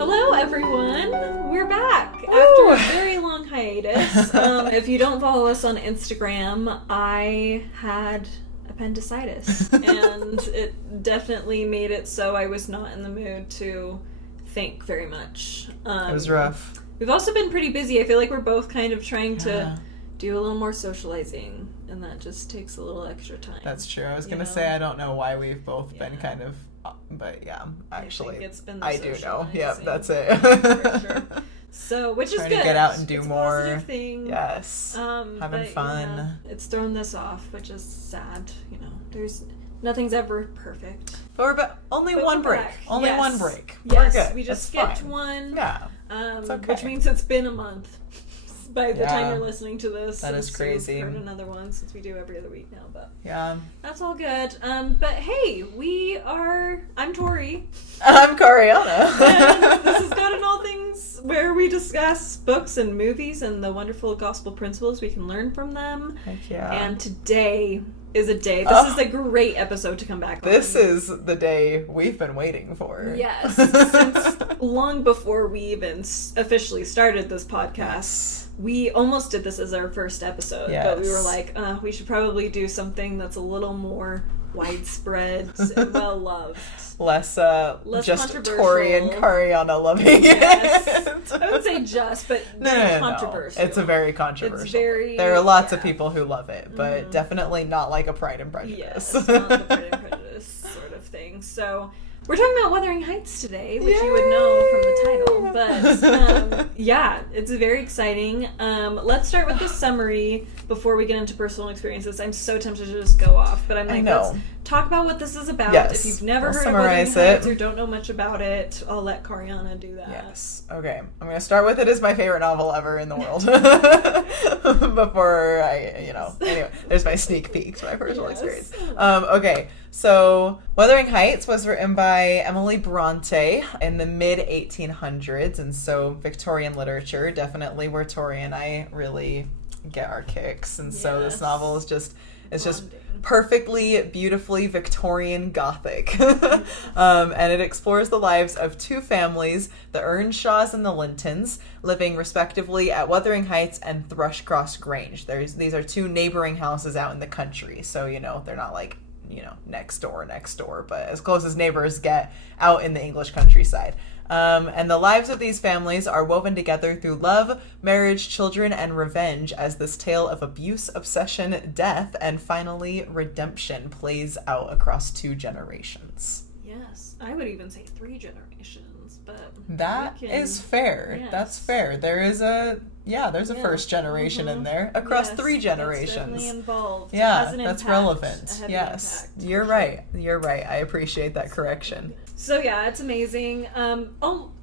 Hello, everyone. We're back after a very long hiatus. If you don't follow us on Instagram, I had appendicitis, and it definitely made it so I was not in the mood to think very much. It was rough. We've also been pretty busy. I feel like we're both kind of trying to do a little more socializing, and that just takes a little extra time. That's true. I was going to say, I don't know why we've both been kind of, but yeah, actually, I think it's been I do know. Yep, that's it. For sure. So, which is Trying good. to get out and do it's more. A positive thing. Yes. Having fun. Yeah, it's thrown this off, which is sad. You know, nothing's ever perfect. But only one break. Back. Only one break. Yes, we're good. we just That's skipped one. Yeah. It's okay. Which means it's been a month. By the time you're listening to this, that is crazy. We've heard another one since we do every other week now, but that's all good. But hey, I'm Tori. I'm Cariana. And this is God in All Things, where we discuss books and movies and the wonderful gospel principles we can learn from them. Heck yeah. And today is a day. This is a great episode to come back on. This is the day we've been waiting for. Yes, since long before we even officially started this podcast. We almost did this as our first episode, but we were like, we should probably do something that's a little more widespread and well-loved. Less just controversial. Tori and Cariana loving it. I wouldn't say just, but controversial. No. It's a very controversial. It's very, there are lots of people who love it, but definitely not like a Pride and Prejudice. Yes, not the Pride and Prejudice sort of thing. So we're talking about Wuthering Heights today, which you would know from the title. But it's very exciting. Let's start with the summary before we get into personal experiences. I'm so tempted to just go off, but I'm like, let's talk about what this is about. Yes. If you've never heard of Wuthering Heights or don't know much about it, I'll let Cariana do that. Yes. Okay. I'm going to start with it as my favorite novel ever in the world. Before anyway, there's my sneak peek to my personal experience. Okay. So, Wuthering Heights was written by Emily Brontë in the mid-1800s, and so Victorian literature, definitely where Tori and I really get our kicks. And so this novel is just perfectly, beautifully Victorian Gothic. And it explores the lives of two families, the Earnshaws and the Lintons, living respectively at Wuthering Heights and Thrushcross Grange. These are two neighboring houses out in the country, so, they're not like, next door, but as close as neighbors get out in the English countryside. And the lives of these families are woven together through love, marriage, children, and revenge as this tale of abuse, obsession, death, and finally redemption plays out across 2 generations. Yes, I would even say 3 generations, but that is fair. Yes. That's fair. There's a first generation in there across 3 generations. That's definitely involved. Yeah, that's relevant. Yes, you're right. I appreciate that correction. So yeah, it's amazing.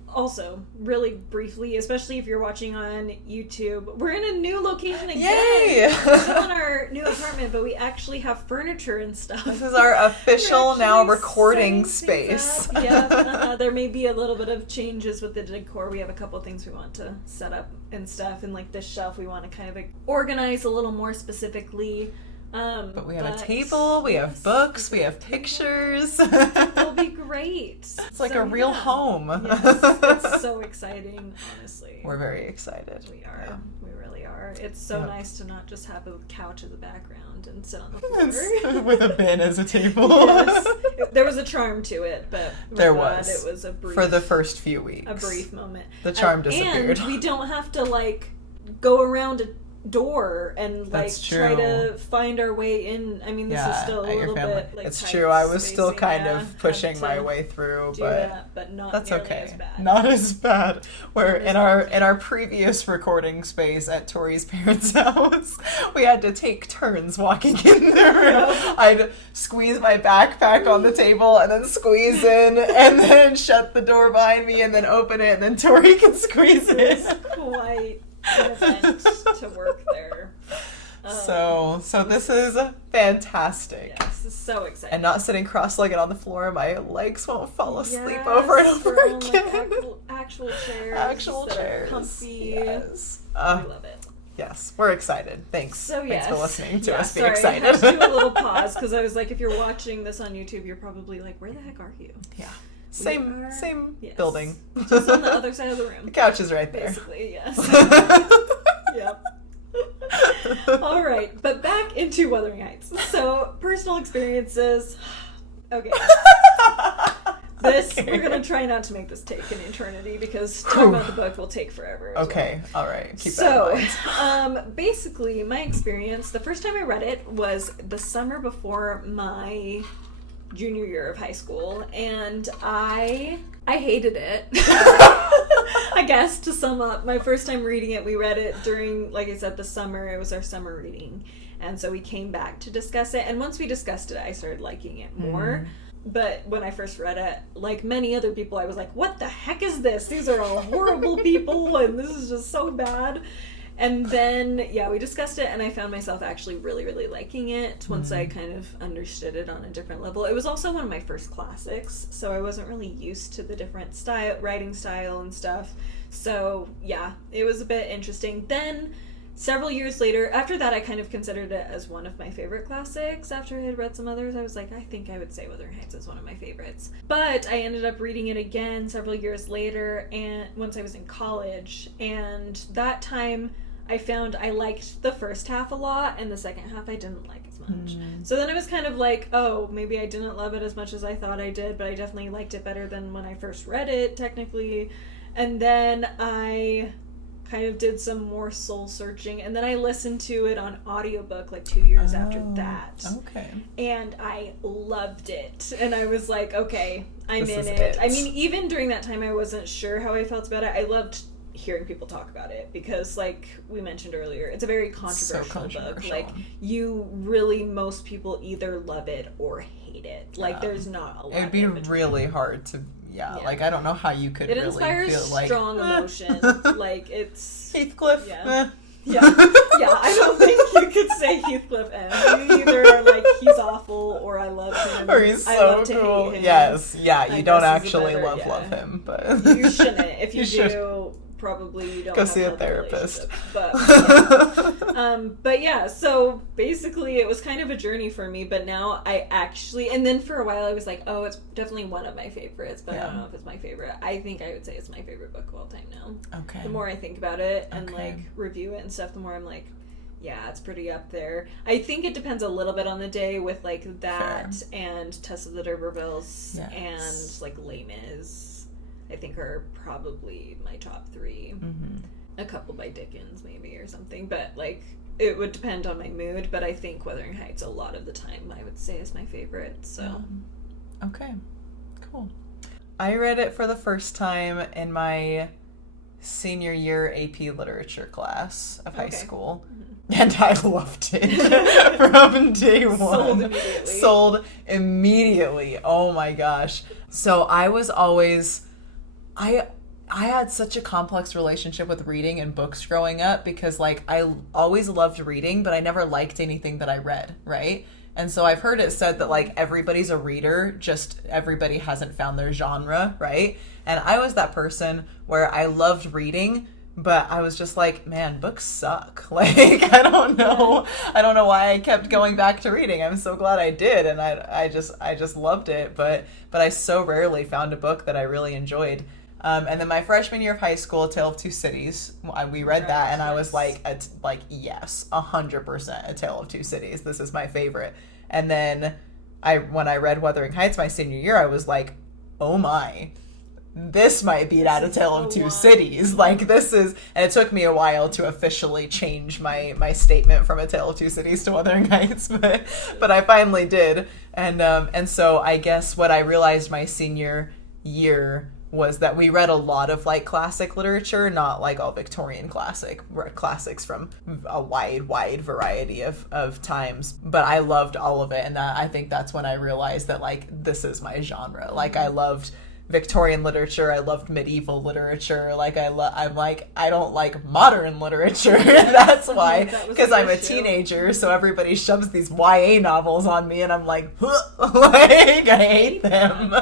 Also, really briefly, especially if you're watching on YouTube, we're in a new location again. Yay! We're still in our new apartment, but we actually have furniture and stuff. This is our official now recording space. Yeah, there may be a little bit of changes with the decor. We have a couple things we want to set up and stuff, and like this shelf we want to kind of organize a little more specifically. But we have a table, we have books, we have pictures. It'll be great. It's like a real home. Yes, it's so exciting, honestly. We're very excited. We are. Yeah. We really are. It's so nice to not just have a couch in the background and sit on the floor. With a bin as a table. Yes. There was a charm to it, but it was a brief... For the first few weeks. A brief moment. The charm disappeared. And we don't have to, go around a door and try to find our way in. I mean, this is still a little bit it's true. I was still kind of pushing my way through, but not that's okay. As bad. Not as bad. Where in our previous recording space at Tori's parents' house, we had to take turns walking in there. I'd squeeze my backpack on the table and then squeeze in and then shut the door behind me and then open it and then Tori can squeeze in. It's quite an event to work there. So this is fantastic. Yes, it's so exciting. And not sitting cross-legged on the floor, my legs won't fall asleep over and over again. Actual chairs. Actual that chairs. Are comfy. Yes. I love it. Yes, we're excited. Thanks. Thanks for listening to us be excited. I had to do a little pause because I was like, if you're watching this on YouTube, you're probably like, where the heck are you? Yeah. Same building. Just on the other side of the room. The couch is right there. Basically, yes. Yep. All right, but back into Wuthering Heights. So, personal experiences. Okay. We're going to try not to make this take an eternity because talking about the book will take forever. Okay, all right. Keep that in mind. Basically, my experience, the first time I read it was the summer before my junior year of high school, and I hated it. I guess, to sum up, my first time reading it, we read it during, like I said, the summer. It was our summer reading, and so we came back to discuss it, and once we discussed it, I started liking it more. But when I first read it, like many other people, I was like, what the heck is this? These are all horrible people, and this is just so bad. And then, yeah, we discussed it, and I found myself actually really, really liking it once I kind of understood it on a different level. It was also one of my first classics, so I wasn't really used to the different writing style and stuff. So, yeah, it was a bit interesting. Then, several years later, after that, I kind of considered it as one of my favorite classics. After I had read some others, I was like, I think I would say Wuthering Heights is one of my favorites. But I ended up reading it again several years later, and once I was in college, and that time I found I liked the first half a lot, and the second half I didn't like as much. So then I was kind of like, oh, maybe I didn't love it as much as I thought I did, but I definitely liked it better than when I first read it, technically. And then I kind of did some more soul searching, and then I listened to it on audiobook like 2 years after that. Okay. And I loved it. And I was like, okay, I'm This in is it. it. I mean, even during that time I wasn't sure how I felt about it. I loved hearing people talk about it because, like we mentioned earlier, it's a very controversial book. Like, most people either love it or hate it. Like, there's not a lot. It'd be really hard to like, I don't know how you could it really inspires feel like strong emotion. Like, it's Heathcliff. yeah, I don't think you could say Heathcliff ends. You either are like, he's awful, or I love him, or he's I so love to cool. hate him. Yes, yeah, you don't guess is a actually better- love him, but you shouldn't. If you should. do, probably you don't Go have see a healthy therapist. relationships. But yeah, so basically it was kind of a journey for me, but now I actually, and then for a while I was like, oh, it's definitely one of my favorites, but I don't know if it's my favorite. I think I would say it's my favorite book of all time now. Okay. The more I think about it and like review it and stuff, the more I'm like, yeah, it's pretty up there. I think it depends a little bit on the day with like that and Tess of the D'Urbervilles and like Les Mis. I think are probably my top three. A couple by Dickens maybe or something, but like it would depend on my mood. But I think Wuthering Heights a lot of the time I would say is my favorite. So okay, cool. I read it for the first time in my senior year AP literature class of high school. And I loved it from day one. Sold immediately. Oh my gosh. So I was always... I had such a complex relationship with reading and books growing up because, like, I always loved reading, but I never liked anything that I read, right? And so I've heard it said that, like, everybody's a reader, just everybody hasn't found their genre, right? And I was that person where I loved reading, but I was just like, man, books suck. Like, I don't know why I kept going back to reading. I'm so glad I did, and I just loved it, but I so rarely found a book that I really enjoyed. And then my freshman year of high school, A Tale of Two Cities, we read that, and I was like, yes, 100% A Tale of Two Cities. This is my favorite. And then when I read Wuthering Heights my senior year, I was like, oh my, this might beat out A Tale of Two Cities. Like, this is, and it took me a while to officially change my statement from A Tale of Two Cities to Wuthering Heights, but I finally did. And so I guess what I realized my senior year was that we read a lot of like classic literature, not like all Victorian classics from a wide variety of times, but I loved all of it, and I think that's when I realized that like this is my genre. Like, I loved Victorian literature, I loved medieval literature, like I'm like, I don't like modern literature. That's why, because I'm a teenager, so everybody shoves these YA novels on me and I'm like I hate them.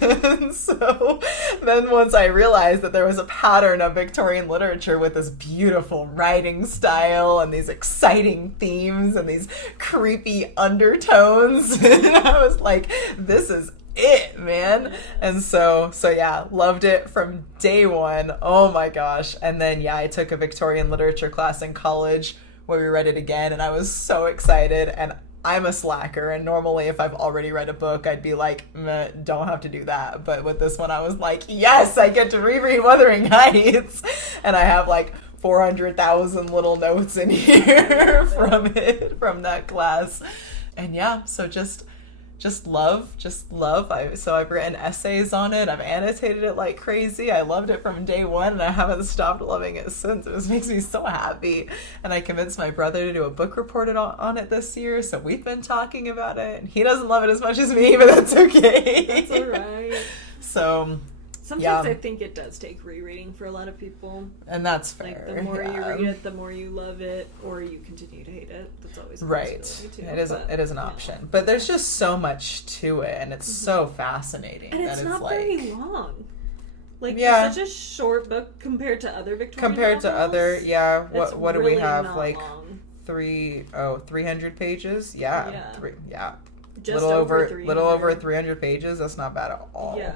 And so then once I realized that there was a pattern of Victorian literature with this beautiful writing style and these exciting themes and these creepy undertones, and I was like, this is it, man. And so yeah, loved it from day one. Oh my gosh. And then yeah, I took a Victorian literature class in college where we read it again, and I was so excited. And I'm a slacker, and normally if I've already read a book, I'd be like, meh, don't have to do that. But with this one, I was like, yes, I get to reread Wuthering Heights. And I have like 400,000 little notes in here from that class. And yeah, so just love. I've written essays on it. I've annotated it like crazy. I loved it from day one, and I haven't stopped loving it since. It just makes me so happy. And I convinced my brother to do a book report on it this year, so we've been talking about it. And he doesn't love it as much as me, but that's okay. That's all right. So sometimes I think it does take rereading for a lot of people. And that's fair. Like, the more you read it, the more you love it, or you continue to hate it. That's always a possibility too. It is an option. But there's just so much to it, and it's so fascinating. And it's not like, very long. Like, it's such a short book compared to other Victorian novels. To other, what really do we have? Like long. 300 pages? Yeah. Just over 300. Little over 300 pages. That's not bad at all. Yeah.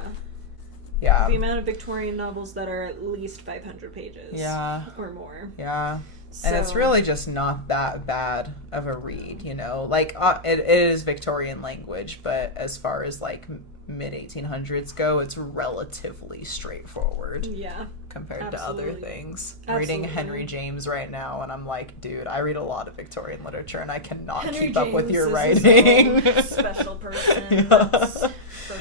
Yeah. The amount of Victorian novels that are at least 500 pages. Yeah. Or more. Yeah. So, and it's really just not that bad of a read, you know? Like, it is Victorian language, but as far as, like, mid-1800s go, it's relatively straightforward. Yeah. Compared to other things. Reading Henry James right now, and I'm like, dude, I read a lot of Victorian literature, and I cannot keep up with your writing. Special person. Yeah.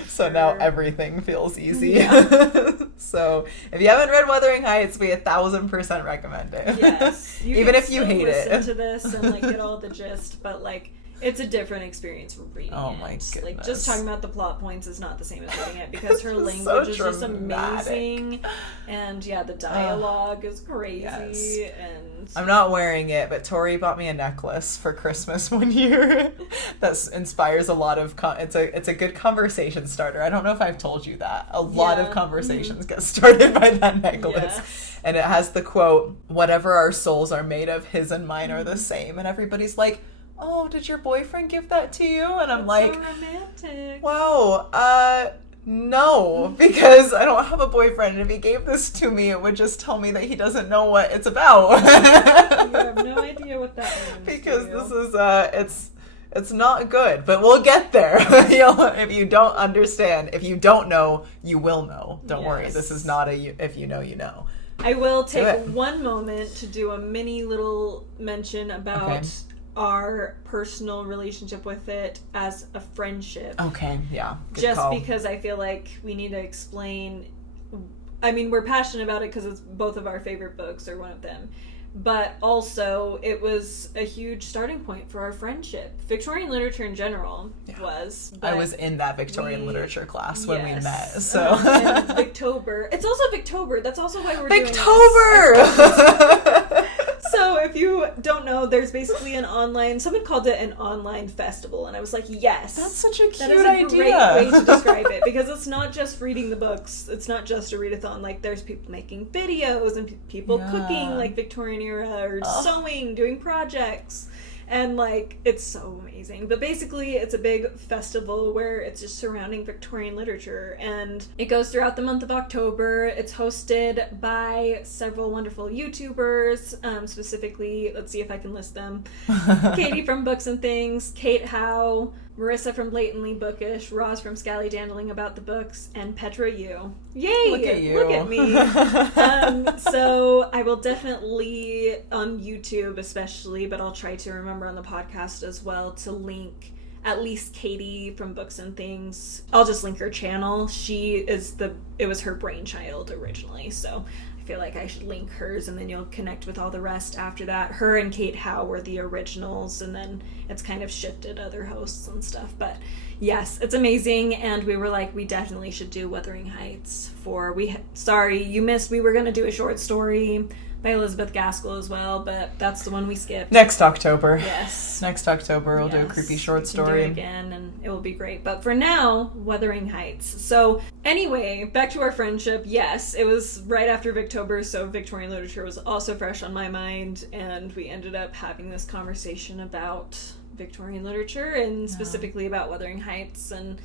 So now everything feels easy. Yeah. So if you haven't read Wuthering Heights, we 1,000% recommend it. Yes. Even if you hate it. Listen to this and like get all the gist, but like it's a different experience from reading it. Oh my goodness. Like just talking about the plot points is not the same as reading it because her language is just amazing. And yeah, the dialogue is crazy. Yes. And I'm not wearing it, but Tori bought me a necklace for Christmas one year that inspires a lot of it's a good conversation starter. I don't know if I've told you that. A lot of conversations get started by that necklace. Yes. And it has the quote, "Whatever our souls are made of, his and mine are the same." And everybody's like, "Oh, did your boyfriend give that to you?" And I'm like, so romantic. Wow, no, because I don't have a boyfriend. And if he gave this to me, it would just tell me that he doesn't know what it's about. You have no idea what that means. Because this is, it's not good, but we'll get there. If you don't understand, if you don't know, you will know. Don't worry. This is not if you know, you know. I will take one moment to do a mini little mention about our personal relationship with it as a friendship. Okay, yeah. Just call. Because I feel like we need to explain. I mean, we're passionate about it because it's both of our favorite books, or one of them. But also, it was a huge starting point for our friendship. Victorian literature in general was. I was in that Victorian literature class when we met. So and Victober. It's also Victober. That's also why we're doing this. So if you don't know, there's basically someone called it an online festival, and I was like, yes. That's such a cute idea. That is a great way to describe it, because it's not just reading the books, it's not just a readathon, like there's people making videos, and people cooking, like Victorian era, or sewing, doing projects. And like it's so amazing. But basically it's a big festival where it's just surrounding Victorian literature, and it goes throughout the month of October. It's hosted by several wonderful YouTubers, specifically, let's see if I can list them. Katie from Books and Things, Kate Howe, Marissa from Blatantly Bookish, Roz from Scally Dandling About the Books, and Petra Yu. Yay! Look at you. Look at me. So I will definitely, on YouTube especially, but I'll try to remember on the podcast as well, to link at least Katie from Books and Things. I'll just link her channel. It was her brainchild originally, so I feel like I should link hers, and then you'll connect with all the rest after that. Her and Kate Howe were the originals, and then it's kind of shifted other hosts and stuff. But yes, it's amazing, and we were like, we definitely should do Wuthering Heights sorry, you missed, we were going to do a short story by Elizabeth Gaskell as well, but that's the one we skipped. Next October. Yes. Next October we'll do a creepy short story. Do it again, and it will be great. But for now, Wuthering Heights. So anyway, back to our friendship. Yes, it was right after Victober, so Victorian literature was also fresh on my mind, and we ended up having this conversation about Victorian literature, and specifically about Wuthering Heights. And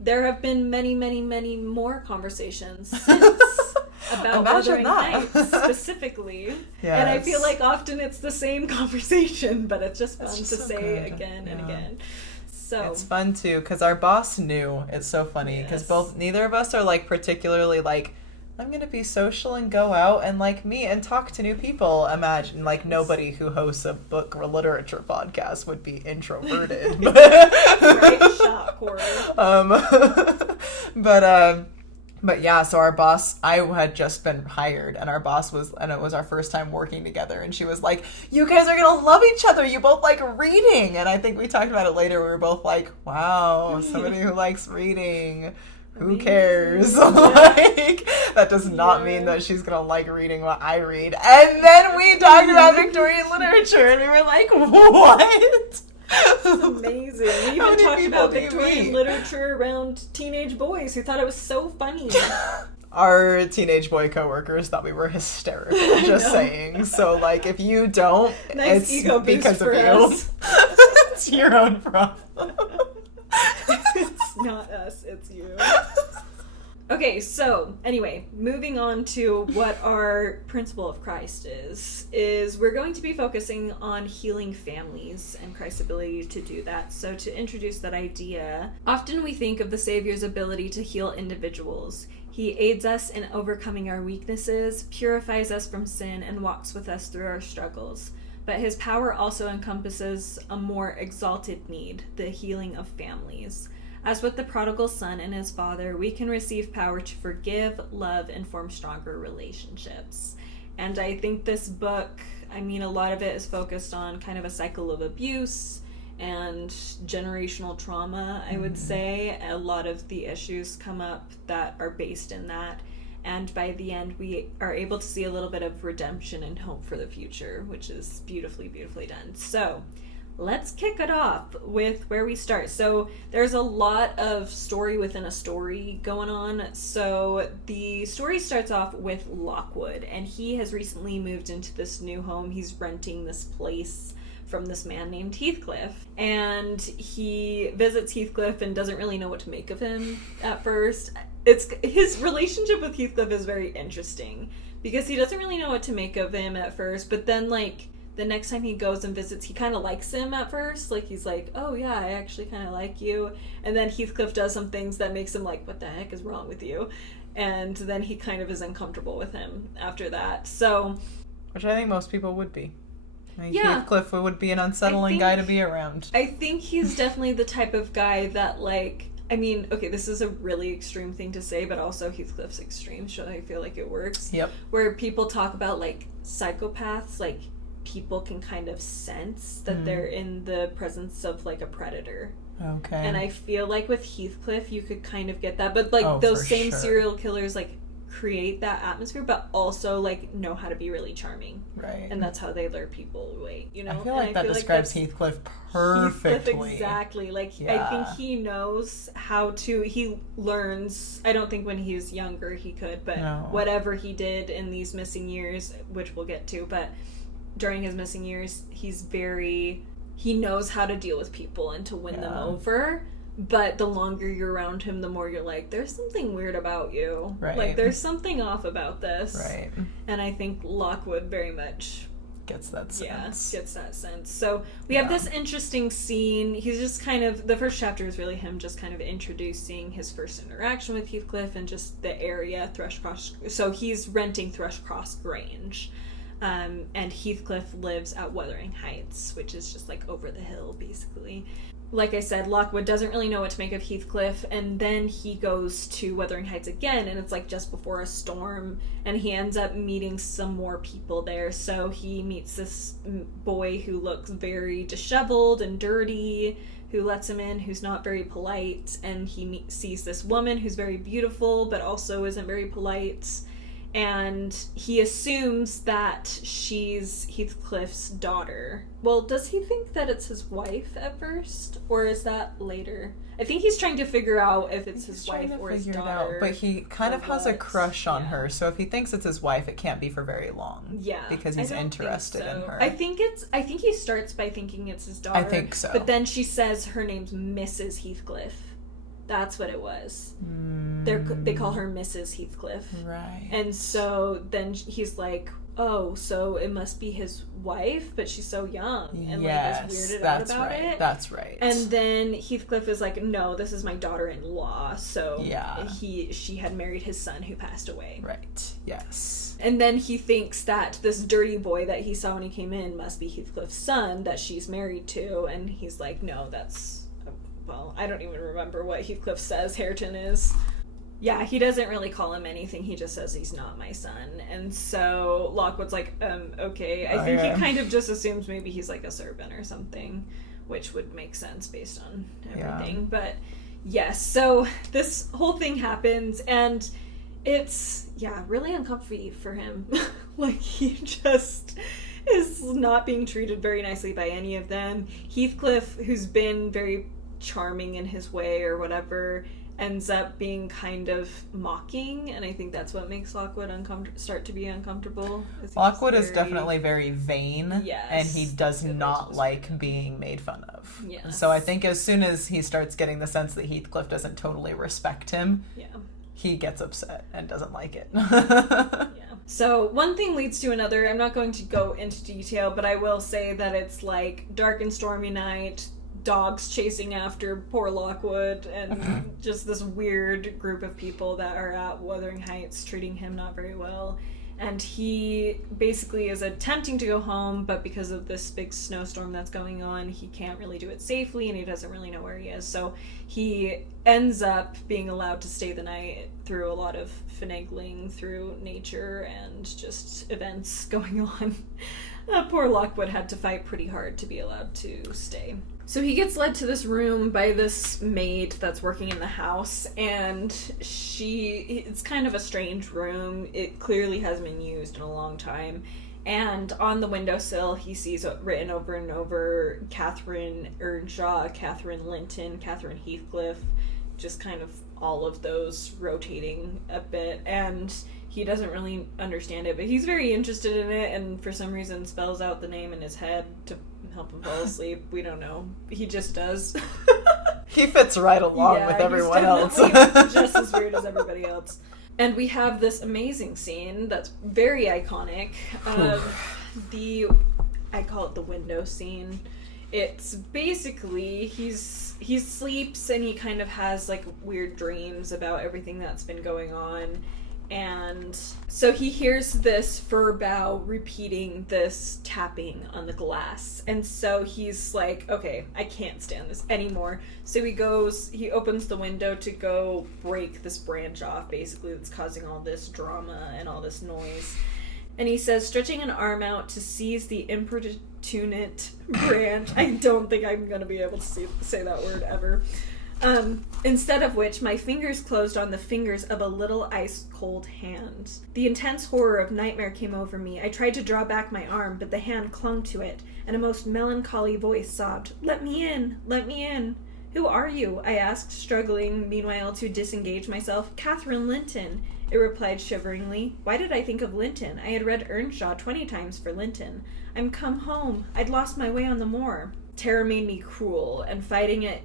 there have been many, many, many more conversations since about Wuthering Heights specifically. Yes. And I feel like often it's the same conversation, but it's just fun to say again and again. So it's fun too, because our boss knew. It's so funny, because neither of us are like particularly like, I'm gonna be social and go out and like meet and talk to new people. Imagine like nobody who hosts a book or literature podcast would be introverted. Right? Shock horror. But yeah, so our boss, I had just been hired, and our boss and it was our first time working together, and she was like, you guys are gonna love each other, you both like reading. And I think we talked about it later, we were both like, wow, somebody who likes reading, who cares? Like, that does not mean that she's gonna like reading what I read. And then we talked about Victorian literature, and we were like, what? It's amazing. We even talked about Victorian literature around teenage boys who thought it was so funny. Our teenage boy coworkers thought we were hysterical, just saying. So, like, if you don't, nice it's ego because of for you. Us. It's your own problem. It's not us, it's you. Okay, so anyway, moving on to what our principle of Christ is we're going to be focusing on healing families and Christ's ability to do that. So to introduce that idea, often we think of the Savior's ability to heal individuals. He aids us in overcoming our weaknesses, purifies us from sin, and walks with us through our struggles. But his power also encompasses a more exalted need, the healing of families. As with the prodigal son and his father, we can receive power to forgive, love, and form stronger relationships. And I think this book, I mean, a lot of it is focused on kind of a cycle of abuse and generational trauma, I would say. A lot of the issues come up that are based in that. And by the end, we are able to see a little bit of redemption and hope for the future, which is beautifully, beautifully done. So let's kick it off with where we start. So there's a lot of story within a story going on. So the story starts off with Lockwood, and he has recently moved into this new home. He's renting this place from this man named Heathcliff, and he visits Heathcliff and doesn't really know what to make of him at first. His relationship with Heathcliff is very interesting because he doesn't really know what to make of him at first, but then like the next time he goes and visits, he kind of likes him at first. Like, he's like, oh yeah, I actually kind of like you. And then Heathcliff does some things that makes him like, what the heck is wrong with you? And then he kind of is uncomfortable with him after that. So, which I think most people would be. I mean, yeah. Heathcliff would be an unsettling guy to be around. I think he's definitely the type of guy that, like, I mean, okay, this is a really extreme thing to say, but also Heathcliff's extreme, so I feel like it works. Yep. Where people talk about, like, psychopaths, like, people can kind of sense that they're in the presence of like a predator. Okay. And I feel like with Heathcliff you could kind of get that, but like those same serial killers like create that atmosphere, but also like know how to be really charming. Right. And that's how they lure people away, you know? I feel like that describes Heathcliff perfectly. Heathcliff, exactly. Like, yeah. I think he knows how to, he learns, I don't think when he was younger he could, but whatever he did in these missing years, which we'll get to, but during his missing years, he knows how to deal with people and to win them over. But the longer you're around him, the more you're like, there's something weird about you. Right. Like, there's something off about this. Right. And I think Lockwood very much gets that sense. Yeah, gets that sense. So we have this interesting scene. He's just kind of, the first chapter is really him just kind of introducing his first interaction with Heathcliff and just the area, Thrushcross. So he's renting Thrushcross Grange. And Heathcliff lives at Wuthering Heights, which is just like over the hill, basically. Like I said, Lockwood doesn't really know what to make of Heathcliff, and then he goes to Wuthering Heights again, and it's like just before a storm, and he ends up meeting some more people there. So he meets this boy who looks very disheveled and dirty, who lets him in, who's not very polite, and he sees this woman who's very beautiful, but also isn't very polite. And he assumes that she's Heathcliff's daughter. Well, does he think that it's his wife at first? Or is that later? I think he's trying to figure out if it's his wife or his daughter. But he kind of has a crush on her, so if he thinks it's his wife, it can't be for very long. Yeah. Because he's interested in her. I think he starts by thinking it's his daughter. I think so. But then she says her name's Mrs. Heathcliff. That's what it was. They call her Mrs. Heathcliff. Right. And so then he's like, oh, so it must be his wife, but she's so young. And like is weirded out about it. That's right. And then Heathcliff is like, no, this is my daughter-in-law. So she had married his son who passed away. Right. Yes. And then he thinks that this dirty boy that he saw when he came in must be Heathcliff's son that she's married to. And he's like, no, that's, well, I don't even remember what Heathcliff says Hareton is. Yeah, he doesn't really call him anything. He just says he's not my son. And so Lockwood's like, okay. I think he kind of just assumes maybe he's like a servant or something, which would make sense based on everything. Yeah. But yes, so this whole thing happens, and it's, really uncomfy for him. Like, he just is not being treated very nicely by any of them. Heathcliff, who's been very charming in his way or whatever, ends up being kind of mocking, and I think that's what makes Lockwood start to be uncomfortable. Lockwood is definitely very vain, and he does not like being made fun of. Yes. So I think as soon as he starts getting the sense that Heathcliff doesn't totally respect him, he gets upset and doesn't like it. So one thing leads to another. I'm not going to go into detail, but I will say that it's like dark and stormy night, dogs chasing after poor Lockwood, and just this weird group of people that are at Wuthering Heights treating him not very well. And he basically is attempting to go home, but because of this big snowstorm that's going on, he can't really do it safely, and he doesn't really know where he is. So he ends up being allowed to stay the night through a lot of finagling through nature and just events going on. Poor Lockwood had to fight pretty hard to be allowed to stay. So he gets led to this room by this maid that's working in the house, and it's kind of a strange room. It clearly hasn't been used in a long time. And on the windowsill, he sees written over and over Catherine Earnshaw, Catherine Linton, Catherine Heathcliff, just kind of all of those rotating a bit. And he doesn't really understand it, but he's very interested in it, and for some reason spells out the name in his head to help him fall asleep. We don't know. He just does. He fits right along with everyone else. Just as weird as everybody else. And we have this amazing scene that's very iconic. I call it the window scene. It's basically he sleeps and he kind of has like weird dreams about everything that's been going on. And so he hears this fir bough repeating this tapping on the glass. And so he's like, okay, I can't stand this anymore. So he opens the window to go break this branch off, basically, that's causing all this drama and all this noise. And he says, stretching an arm out to seize the importunate branch. I don't think I'm going to be able to say that word ever. Instead of which, my fingers closed on the fingers of a little ice-cold hand. The intense horror of nightmare came over me. I tried to draw back my arm, but the hand clung to it, and a most melancholy voice sobbed, "Let me in! Let me in!" "Who are you?" I asked, struggling meanwhile to disengage myself. "Catherine Linton," it replied shiveringly. Why did I think of Linton? I had read Earnshaw 20 times for Linton. "I'm come home. I'd lost my way on the moor." Terror made me cruel, and finding it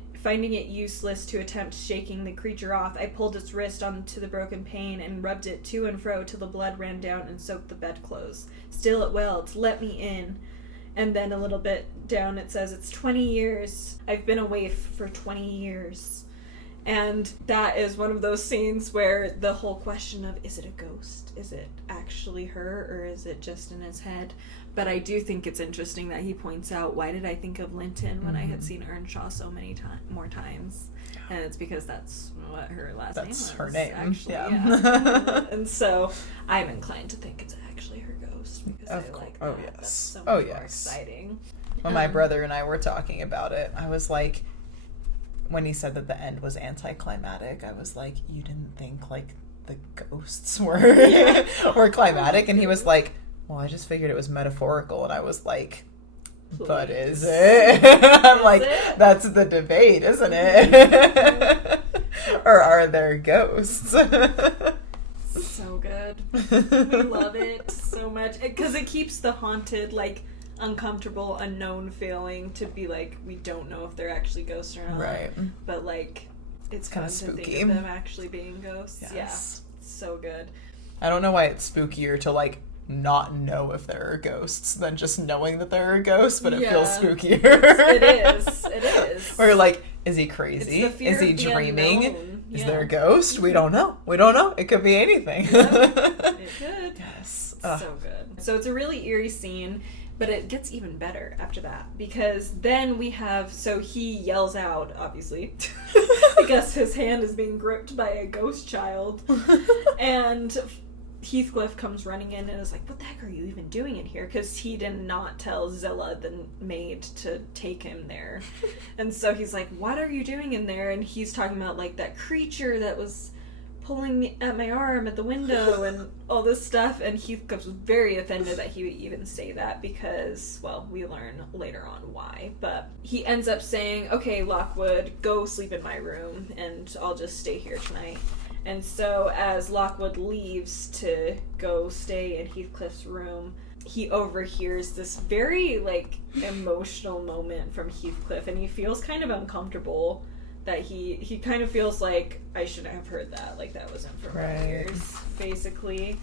useless to attempt shaking the creature off, I pulled its wrist onto the broken pane and rubbed it to and fro till the blood ran down and soaked the bedclothes. Still it wailed, "Let me in." And then a little bit down it says, "It's 20 years. I've been away for 20 years. And that is one of those scenes where the whole question of, is it a ghost? Is it actually her, or is it just in his head? But I do think it's interesting that he points out, why did I think of Linton when I had seen Earnshaw so many more times? And it's because that's what her last name was. That's her name, actually, yeah. And so I'm inclined to think it's actually her ghost, because I like that. Oh, yes. That's so much more exciting. When my brother and I were talking about it, I was like, when he said that the end was anticlimactic, I was like, you didn't think, like, the ghosts were climatic? And he was like, well, I just figured it was metaphorical. And I was like, but is it? I'm like, that's the debate, isn't it? Or are there ghosts? So good. We love it so much. Because it keeps the haunted, like, uncomfortable, unknown feeling to be like, we don't know if they're actually ghosts or not. Right. But, like, it's kind of fun to spooky. think of them actually being ghosts. Yes. Yeah, it's so good. I don't know why it's spookier to like not know if there are ghosts than just knowing that there are ghosts, but it feels spookier. It is. Or like, is he crazy? It's the fear Is he of the dreaming? unknown. Is Yeah. there a ghost? We don't know. It could be anything. It could. Yes. So good. So it's a really eerie scene, but it gets even better after that, because then we have, so he yells out, obviously, because his hand is being gripped by a ghost child, and Heathcliff comes running in and is like, what the heck are you even doing in here? Because he did not tell Zilla, the maid, to take him there. And so he's like, what are you doing in there? And he's talking about, like, that creature that was pulling me at my arm at the window and all this stuff. And Heathcliff was very offended that he would even say that because, well, we learn later on why. But he ends up saying, okay, Lockwood, go sleep in my room and I'll just stay here tonight. And so as Lockwood leaves to go stay in Heathcliff's room, he overhears this very, like, emotional moment from Heathcliff, and he feels kind of uncomfortable that he kind of feels like, I shouldn't have heard that, like, that wasn't from my ears, basically.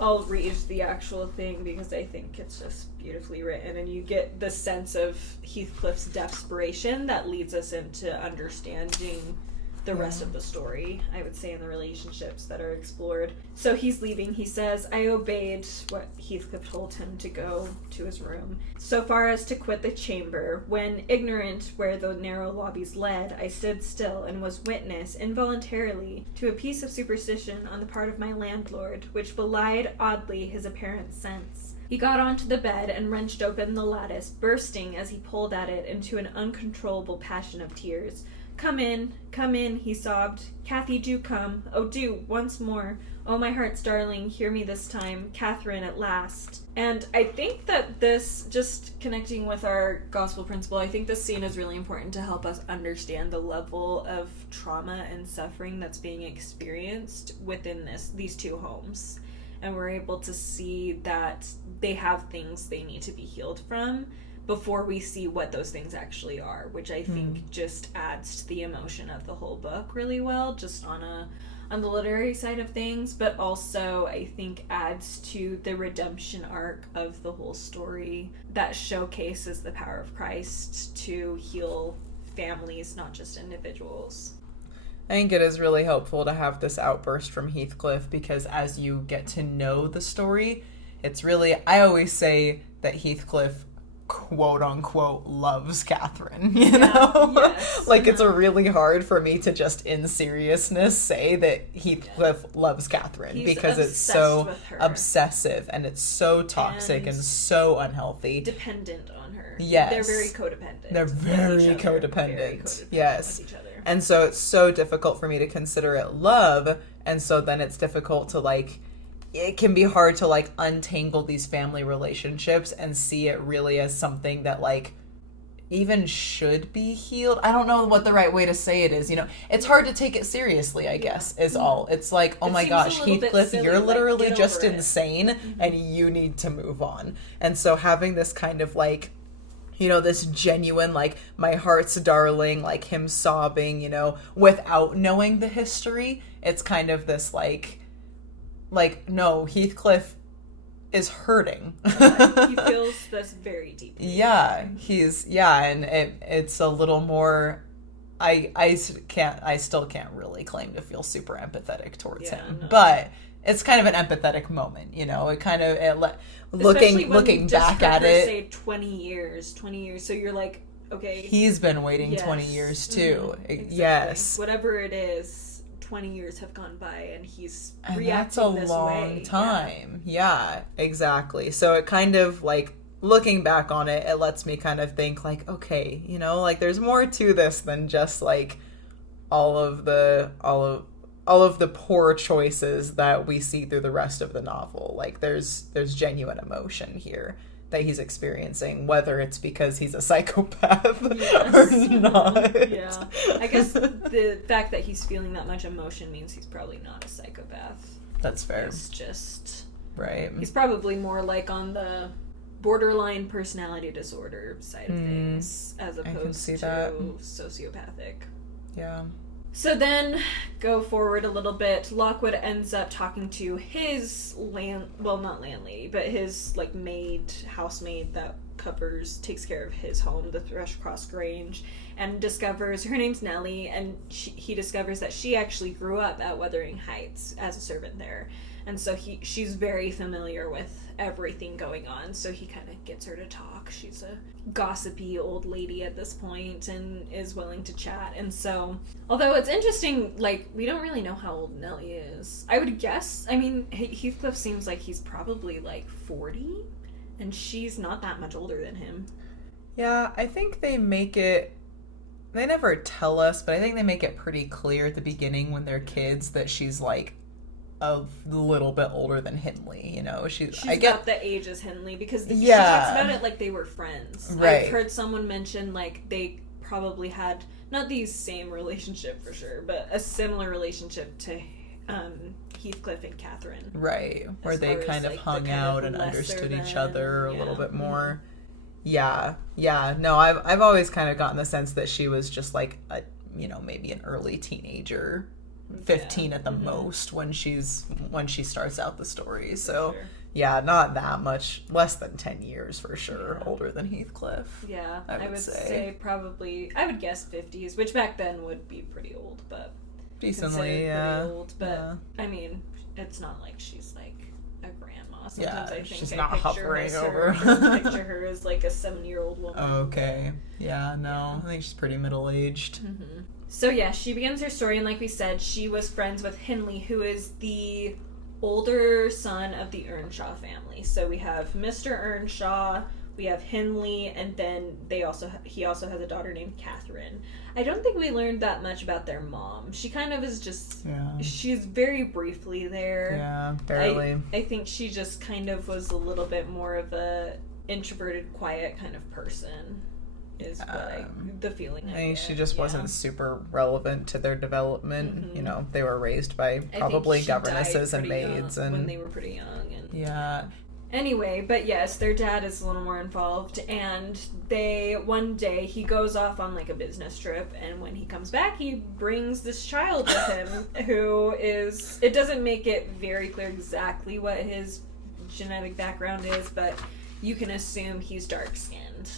I'll read the actual thing because I think it's just beautifully written, and you get the sense of Heathcliff's desperation that leads us into understanding the rest of the story, I would say, in the relationships that are explored. So he's leaving. He says, I obeyed what Heathcliff told him to go to his room, so far as to quit the chamber. When, ignorant where the narrow lobbies led, I stood still and was witness, involuntarily, to a piece of superstition on the part of my landlord, which belied oddly his apparent sense. He got onto the bed and wrenched open the lattice, bursting as he pulled at it into an uncontrollable passion of tears. Come in, he sobbed. Kathy, do come. Oh, do, once more. Oh, my heart's darling, hear me this time. Catherine, at last. And I think that this, just connecting with our gospel principle, I think this scene is really important to help us understand the level of trauma and suffering that's being experienced within these two homes. And we're able to see that they have things they need to be healed from before we see what those things actually are, which I think just adds to the emotion of the whole book really well, just on the literary side of things, but also I think adds to the redemption arc of the whole story that showcases the power of Christ to heal families, not just individuals. I think it is really helpful to have this outburst from Heathcliff, because as you get to know the story, it's really, I always say that Heathcliff quote unquote loves Catherine, you know? Yes. Like, it's really hard for me to just in seriousness say that Heathcliff loves Catherine. He's because it's obsessed so with her. obsessive and it's so toxic and so unhealthy. Dependent on her. Yes. They're very codependent. They're very codependent. Yes. With each other. And so it's so difficult for me to consider it love, and so then it's difficult to, like, it can be hard to, like, untangle these family relationships and see it really as something that, like, even should be healed. I don't know what the right way to say it is, you know. It's hard to take it seriously, I guess, is all. It's like, oh my gosh, Heathcliff, you're literally just insane, and you need to move on. And so having this kind of, like, you know, this genuine, like, my heart's darling, like, him sobbing, you know, without knowing the history, it's kind of this, like, no, Heathcliff is hurting. He feels this very deeply. Yeah, and it's a little more, I still can't really claim to feel super empathetic towards him, no. But it's kind of an empathetic moment, you know, it kind of, looking back at it. Say 20 years, so you're like, okay. He's been waiting 20 years too. Exactly. Yes. Whatever it is. 20 years have gone by and he's and reacting this way. That's a long time. Yeah, exactly. So it kind of, like, looking back on it, it lets me kind of think, like, okay, you know, like, there's more to this than just, like, all of the poor choices that we see through the rest of the novel. Like, there's genuine emotion here that he's experiencing, whether it's because he's a psychopath or not. Yeah. I guess the fact that he's feeling that much emotion means he's probably not a psychopath. That's fair. He's just... Right. He's probably more, like, on the borderline personality disorder side of things, as opposed to sociopathic. Yeah. So then, go forward a little bit, Lockwood ends up talking to his not landlady, but his, like, housemaid that takes care of his home, the Thrushcross Grange, and discovers, her name's Nellie, and he discovers that she actually grew up at Wuthering Heights as a servant there. And so she's very familiar with everything going on, so he kind of gets her to talk. She's a gossipy old lady at this point and is willing to chat. And so, although it's interesting, like, we don't really know how old Nellie is. I would guess, I mean, Heathcliff seems like he's probably, like, 40, and she's not that much older than him. Yeah, I think they never tell us, but I think they make it pretty clear at the beginning when they're kids that she's, like, a little bit older than Hindley, you know. She's about the age as Hindley, because she talks about it like they were friends. Right. I've heard someone mention, like, they probably had, not the same relationship for sure, but a similar relationship to Heathcliff and Catherine. Right, where they kind of hung out and understood each other a little bit more. Yeah. No, I've always kind of gotten the sense that she was just like a, you know, maybe an early teenager, 15 at the most when she starts out the story. So yeah, not that much, less than 10 years for sure, older than Heathcliff. Yeah, I would say probably, I would guess 50s, which back then would be pretty old, but decently, pretty old. But I mean, it's not like she's like a grandma. Sometimes I think she's I not hovering over. Picture her as like a 7-year-old woman. Okay. Yeah, no, I think she's pretty middle-aged. Mm-hmm. So yeah, she begins her story, and like we said, she was friends with Hindley, who is the older son of the Earnshaw family. So we have Mr. Earnshaw, we have Hindley, and then he also has a daughter named Catherine. I don't think we learned that much about their mom. She kind of is just, she's very briefly there. Yeah, barely. I think she just kind of was a little bit more of a introverted, quiet kind of person. Is what the feeling I think she just wasn't super relevant to their development. Mm-hmm. You know, they were raised by probably governesses and maids, and when they were pretty young. And anyway, but yes, their dad is a little more involved, and one day he goes off on like a business trip, and when he comes back, he brings this child with him who is, it doesn't make it very clear exactly what his genetic background is, but you can assume he's dark-skinned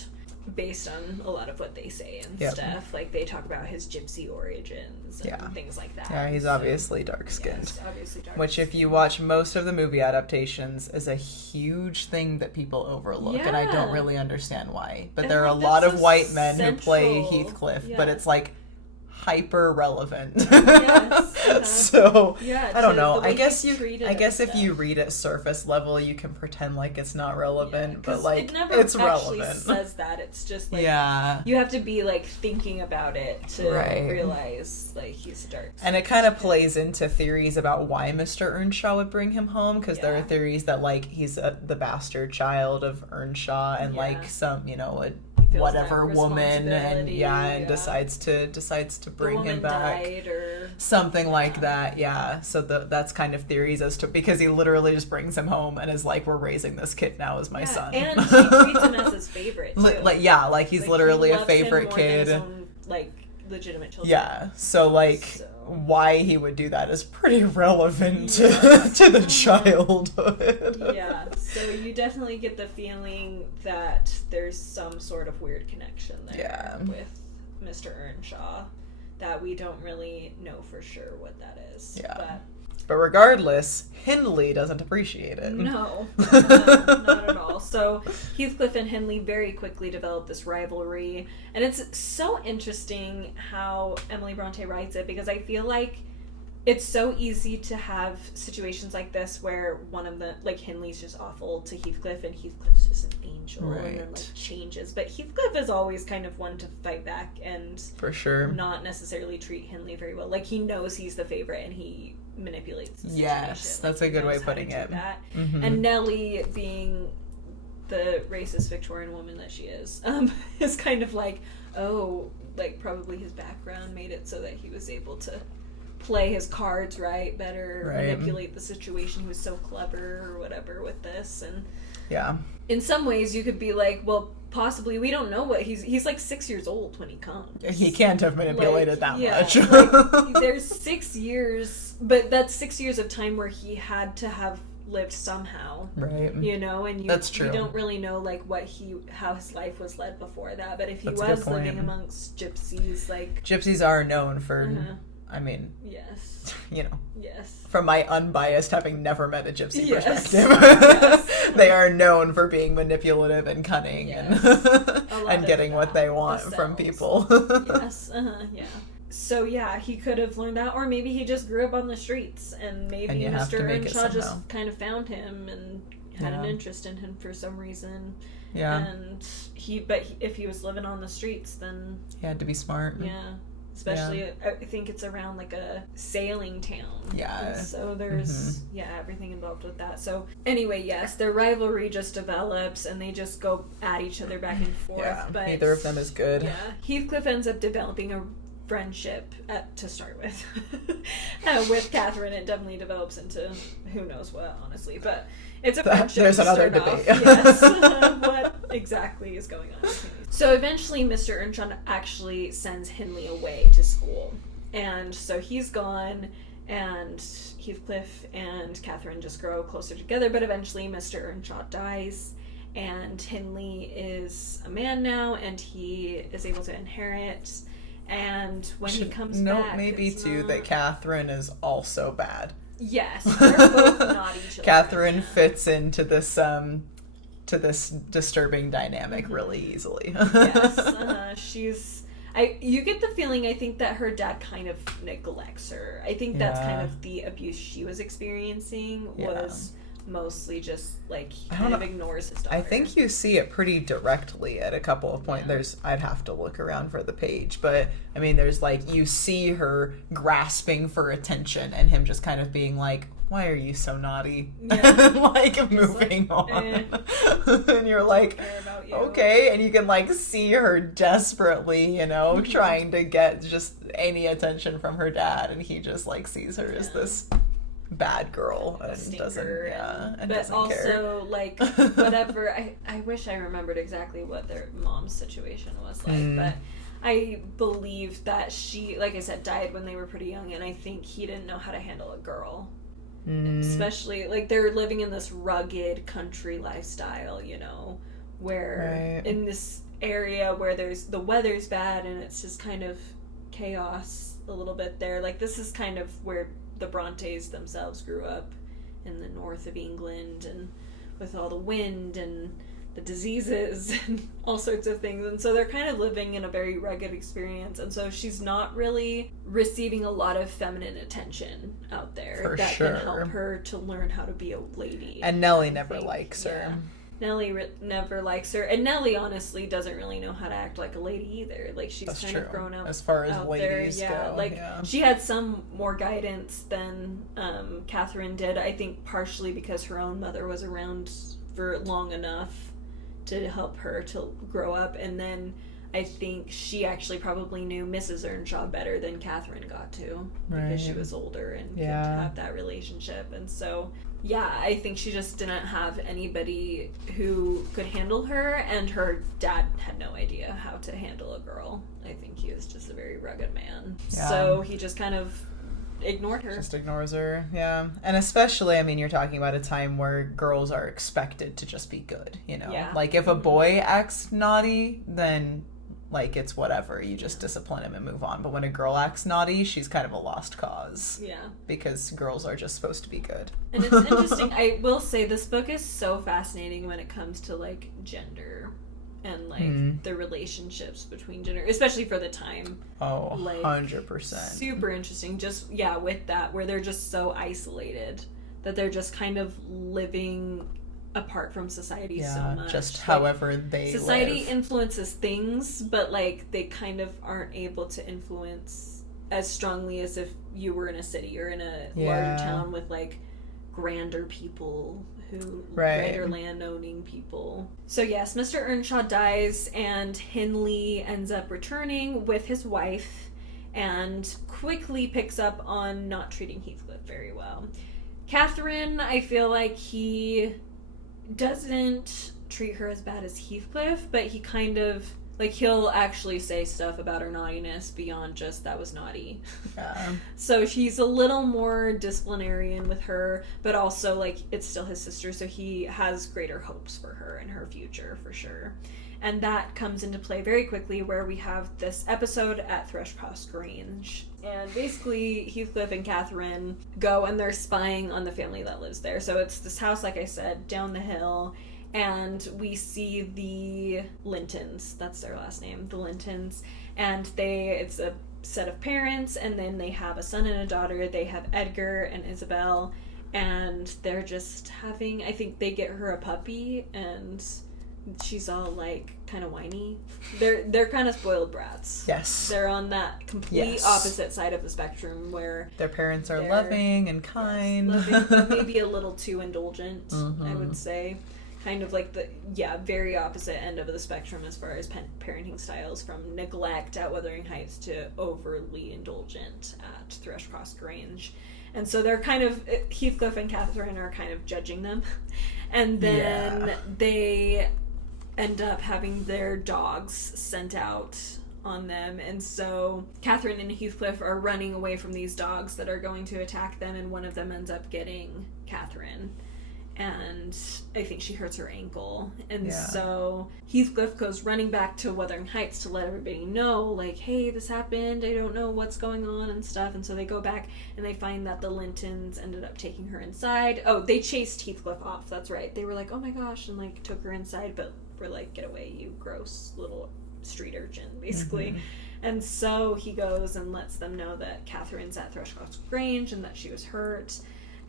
based on a lot of what they say and stuff. Like, they talk about his gypsy origins and things like that. Yeah, he's obviously dark-skinned. Yes, obviously dark-skinned. Which, if you watch most of the movie adaptations, is a huge thing that people overlook, and I don't really understand why. But there are a lot of white men who play Heathcliff, but it's like hyper relevant. Yes. So I don't know. I guess if you read at surface level, you can pretend like it's not relevant, but like it never it's relevant. Says that. It's just like you have to be like thinking about it to realize like he's dark. And it kind of plays into theories about why Mr. Earnshaw would bring him home, because there are theories that like he's the bastard child of Earnshaw, and like some, you know, whatever woman, and decides to bring him back, or something like that. So that's kind of theories as to, because he literally just brings him home and is like, we're raising this kid now as my son, and he treats him as his favorite too. Like he's literally a favorite kid, than his own, like, legitimate children. So why he would do that is pretty relevant to the childhood. So you definitely get the feeling that there's some sort of weird connection there with Mr. Earnshaw that we don't really know for sure what that is. But regardless, Hindley doesn't appreciate it. No, not at all. So Heathcliff and Hindley very quickly develop this rivalry, and it's so interesting how Emily Brontë writes it, because I feel like it's so easy to have situations like this where one of the, like, Hindley's just awful to Heathcliff, and Heathcliff's just an angel, and then like changes. But Heathcliff is always kind of one to fight back and for sure not necessarily treat Hindley very well. Like, he knows he's the favorite, and he manipulates the situation. Yes, that's a good way of putting it. Mm-hmm. And Nellie, being the racist Victorian woman that she is kind of like, probably his background made it so that he was able to play his cards better, right. manipulate the situation. He was so clever or whatever with this. And yeah, in some ways you could be like, well, possibly we don't know what he's like 6 years old when he comes. He can't have manipulated that much. Like, there's 6 years, but that's 6 years of time where he had to have lived somehow, right? You know, and that's true. You don't really know like how his life was led before that. But if he that's was living amongst gypsies, like gypsies are known for, I mean, yes, you know, yes. From my unbiased, having never met a gypsy perspective, yes. They are known for being manipulative and cunning and and getting what they want from people. Yes, yeah. So yeah, he could have learned that, or maybe he just grew up on the streets, and maybe Mr. Earnshaw just kind of found him and had an interest in him for some reason. Yeah. And if he was living on the streets, then he had to be smart. Yeah. Especially, I think it's around like a sailing town. Yeah. And so there's, everything involved with that. So anyway, yes, their rivalry just develops and they just go at each other back and forth. Yeah, but neither of them is good. Yeah. Heathcliff ends up developing a friendship to start with. With Catherine, it definitely develops into who knows what, honestly. But it's a friendship. There's another debate. Yes. What exactly is going on? So eventually Mr. Earnshaw actually sends Hindley away to school. And so he's gone, and Heathcliff and Catherine just grow closer together. But eventually Mr. Earnshaw dies, and Hindley is a man now, and he is able to inherit. And when he comes back, maybe too that Catherine is also bad. Yes, they're both naughty children. Catherine fits into this disturbing dynamic really easily. Yes, you get the feeling, I think, that her dad kind of neglects her. I think that's kind of the abuse she was experiencing was mostly just like he kind of ignores his daughter. I think you see it pretty directly at a couple of points. I'd have to look around for the page, but I mean, there's like, you see her grasping for attention and him just kind of being like, why are you so naughty? Like moving on. And you're like, okay, and you can like see her desperately, trying to get just any attention from her dad, and he just like sees her as this bad girl and doesn't but doesn't also care. Like whatever. I wish I remembered exactly what their mom's situation was like, but I believe that she, like I said, died when they were pretty young, and I think he didn't know how to handle a girl. Especially like they're living in this rugged country lifestyle, where in this area where the weather's bad and it's just kind of chaos a little bit there. Like this is kind of where the Brontes themselves grew up, in the north of England, and with all the wind and the diseases and all sorts of things. And so they're kind of living in a very rugged experience. And so she's not really receiving a lot of feminine attention out there can help her to learn how to be a lady. And Nellie never likes her. Nellie never likes her, and Nellie honestly doesn't really know how to act like a lady either. Like she's kind of grown up as far as out ladies there. go. She had some more guidance than Catherine did. I think partially because her own mother was around for long enough to help her to grow up, and then I think she actually probably knew Mrs. Earnshaw better than Catherine got to, because she was older and could have that relationship. And so I think she just didn't have anybody who could handle her, and her dad had no idea how to handle a girl. I think he was just a very rugged man. So he just kind of ignored her. Just ignores her, And especially, I mean, you're talking about a time where girls are expected to just be good, Like, if a boy acts naughty, then, like, it's whatever. You just discipline him and move on. But when a girl acts naughty, she's kind of a lost cause. Yeah. Because girls are just supposed to be good. And it's interesting. I will say this book is so fascinating when it comes to, like, gender and, like, the relationships between gender, especially for the time. Oh, like, 100%. Super interesting. Just, with that, where they're just so isolated that they're just kind of living apart from society so much. Just however they society live. Influences things, but, like, they kind of aren't able to influence as strongly as if you were in a city or in a larger town with, like, grander people who greater land-owning people. So yes, Mr. Earnshaw dies, and Hindley ends up returning with his wife, and quickly picks up on not treating Heathcliff very well. Catherine, I feel like he doesn't treat her as bad as Heathcliff, but he kind of, like, he'll actually say stuff about her naughtiness beyond just that was naughty. Yeah. So she's a little more disciplinarian with her, but also, like, it's still his sister, so he has greater hopes for her and her future, for sure. And that comes into play very quickly where we have this episode at Thrushcross Grange. And basically, Heathcliff and Catherine go and they're spying on the family that lives there. So it's this house, like I said, down the hill. And we see the Lintons. That's their last name, the Lintons. And it's a set of parents, and then they have a son and a daughter. They have Edgar and Isabel. And they're just having, I think they get her a puppy, and she's all, like, kind of whiny. They're kind of spoiled brats. Yes. They're on that complete opposite side of the spectrum where their parents are loving and kind. Yes, loving, but maybe a little too indulgent, I would say. Kind of like the, very opposite end of the spectrum as far as parenting styles, from neglect at Wuthering Heights to overly indulgent at Thrushcross Grange. And so they're kind of, Heathcliff and Catherine are kind of judging them. And then they end up having their dogs sent out on them, and so Catherine and Heathcliff are running away from these dogs that are going to attack them, and one of them ends up getting Catherine, and I think she hurts her ankle, and so Heathcliff goes running back to Wuthering Heights to let everybody know, like, hey, this happened, I don't know what's going on and stuff. And so they go back and they find that the Lintons ended up taking her inside. Oh, they chased Heathcliff off, that's right. They were like, oh my gosh, and, like, took her inside, but were like, get away, you gross little street urchin, basically. And so he goes and lets them know that Catherine's at Thrushcross Grange and that she was hurt.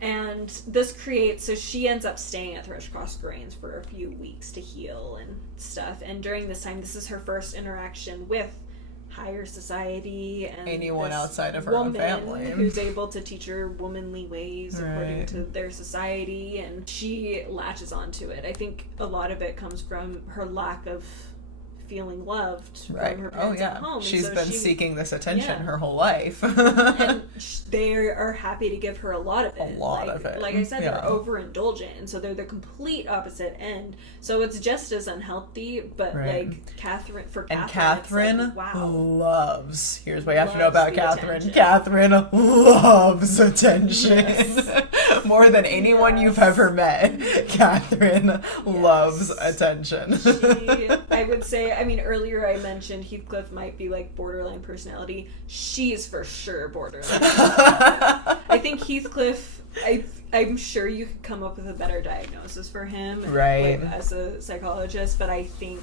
And this creates, so she ends up staying at Thrushcross Grange for a few weeks to heal and stuff. And during this time, this is her first interaction with higher society and anyone outside of her own family who's able to teach her womanly ways according to their society, and she latches onto it. I think a lot of it comes from her lack of feeling loved from her parents at home. She's been seeking this attention her whole life. And they are happy to give her a lot of it. Like I said, they're overindulgent, and so they're the complete opposite end. So it's just as unhealthy, but like Catherine, Catherine like, wow. loves, here's what you have to know about Catherine. Attention. Catherine loves attention. Yes. More than anyone you've ever met. Catherine loves attention. I would say, I mean, earlier I mentioned Heathcliff might be like borderline personality. She's for sure borderline. I think Heathcliff, I'm sure you could come up with a better diagnosis for him, like, as a psychologist, but I think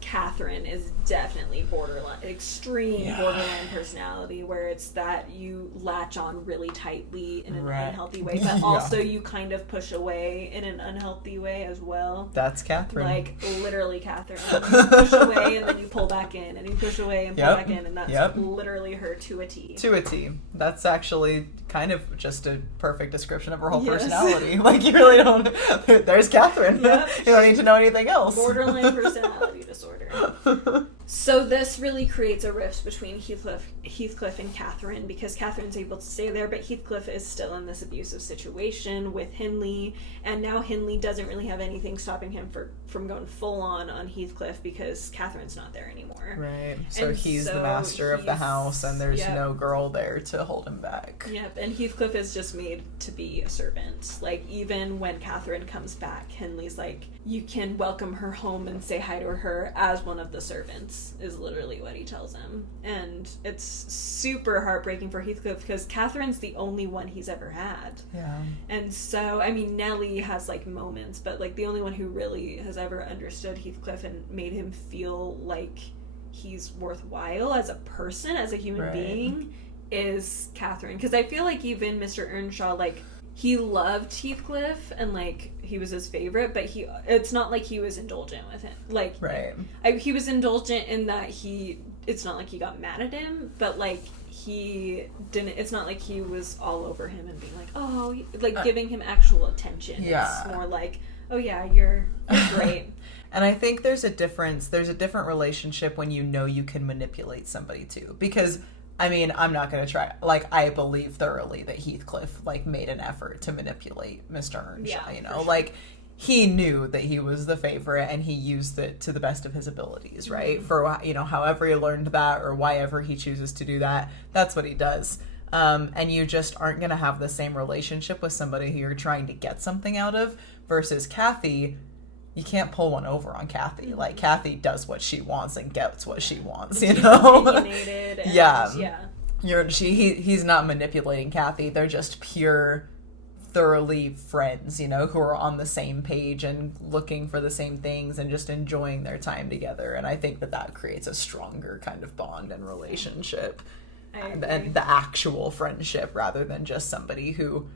Catherine is definitely borderline, extreme borderline personality, where it's that you latch on really tightly in an unhealthy way, but also you kind of push away in an unhealthy way as well. That's Catherine. Like, literally Catherine. You push away and then you pull back in, and you push away and pull back in, and that's literally her to a T. To a T. That's actually kind of just a perfect description of her whole personality. Like, you really don't... There's Catherine. Yep. You don't need to know anything else. Borderline personality disorder. So this really creates a rift between Heathcliff and Catherine, because Catherine's able to stay there, but Heathcliff is still in this abusive situation with Hindley, and now Hindley doesn't really have anything stopping him from going full on Heathcliff, because Catherine's not there anymore. Right. So he's the master of the house, and there's no girl there to hold him back. Yep. And Heathcliff is just made to be a servant. Like, even when Catherine comes back, Hindley's like, you can welcome her home and say hi to her as one of the servants, is literally what he tells him. And it's super heartbreaking for Heathcliff, because Catherine's the only one he's ever had. Yeah. And so, I mean, Nellie has, like, moments, but, like, the only one who really has ever understood Heathcliff and made him feel like he's worthwhile as a person, as a human being, is Catherine. Because I feel like even Mr. Earnshaw, like, he loved Heathcliff and, like, he was his favorite, but it's not like he was indulgent with him. Like, he was indulgent in that it's not like he got mad at him, but, like, it's not like he was all over him and being like, oh, like, giving him actual attention. It's more like, oh yeah, you're great. And I think there's a different relationship when you know you can manipulate somebody too, because I mean, I'm not going to try. Like, I believe thoroughly that Heathcliff, like, made an effort to manipulate Mr. Earnshaw, you know? Sure. Like, he knew that he was the favorite, and he used it to the best of his abilities, right? Mm-hmm. For, you know, however he learned that or why ever he chooses to do that, that's what he does. And you just aren't going to have the same relationship with somebody who you're trying to get something out of versus Kathy. You can't pull one over on Kathy. Mm-hmm. Like, Kathy does what she wants and gets what she wants, you know? Opinionated and, yeah. He's not manipulating Kathy. They're just pure, thoroughly friends, you know, who are on the same page and looking for the same things and just enjoying their time together. And I think that creates a stronger kind of bond and relationship. And the actual friendship rather than just somebody who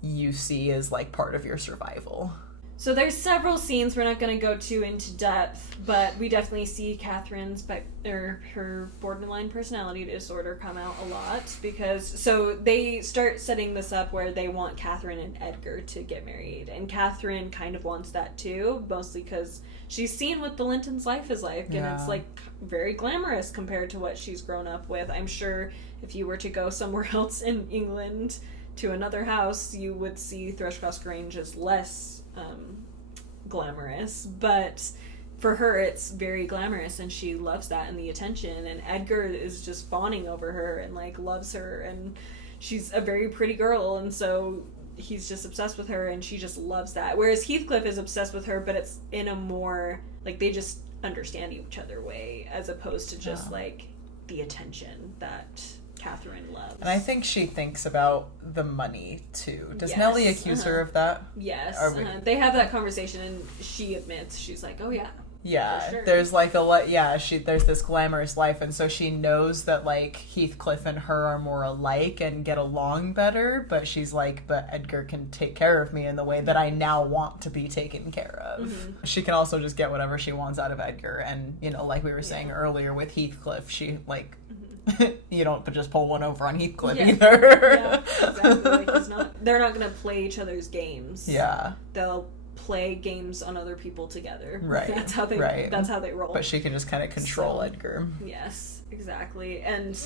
you see as, like, part of your survival. So there's several scenes we're not going to go too into depth, but we definitely see Catherine's her borderline personality disorder come out a lot so they start setting this up where they want Catherine and Edgar to get married, and Catherine kind of wants that too, mostly because she's seen what the Lintons' life is like, and it's like very glamorous compared to what she's grown up with. I'm sure if you were to go somewhere else in England to another house, you would see Thrushcross Grange as less glamorous, but for her it's very glamorous, and she loves that and the attention, and Edgar is just fawning over her and, like, loves her, and she's a very pretty girl, and so he's just obsessed with her, and she just loves that, whereas Heathcliff is obsessed with her, but it's in a more, like, they just understand each other way, as opposed to just like the attention that Catherine loves. And I think she thinks about the money too. Does Nellie accuse her of that? Yes. They have that conversation, and she admits, she's like, oh yeah. Yeah, sure. There's like there's this glamorous life, and so she knows that, like, Heathcliff and her are more alike and get along better, but she's like, but Edgar can take care of me in the way that I now want to be taken care of. Mm-hmm. She can also just get whatever she wants out of Edgar, and, you know, like we were saying earlier with Heathcliff, she, like, you don't just pull one over on Heathcliff either. Yeah, exactly. Like, they're not going to play each other's games. Yeah. They'll play games on other people together. Right. That's how they roll. But she can just kind of control Edgar. Yes, exactly. And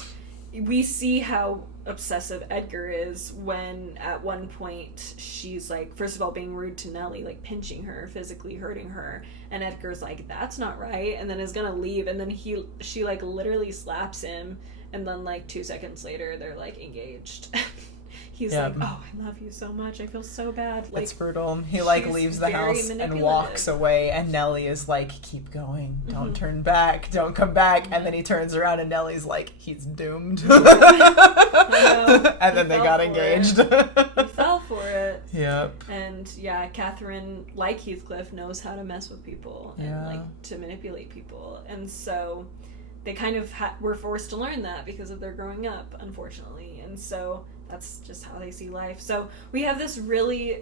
we see how obsessive Edgar is when at one point she's, like, first of all being rude to Nellie, like pinching her, physically hurting her, and Edgar's like, that's not right, and then is gonna leave, and then she like literally slaps him, and then, like, 2 seconds later they're, like, engaged. He's like, oh, I love you so much. I feel so bad. Like, it's brutal. He, like, leaves the house and walks away, and Nellie is like, keep going. Don't turn back. Don't come back. And then he turns around, and Nellie's like, he's doomed. And then they got engaged. He fell for it. Yep. And, Catherine, like Heathcliff, knows how to mess with people and, like, to manipulate people. And so they kind of were forced to learn that because of their growing up, unfortunately. And so that's just how they see life. So we have this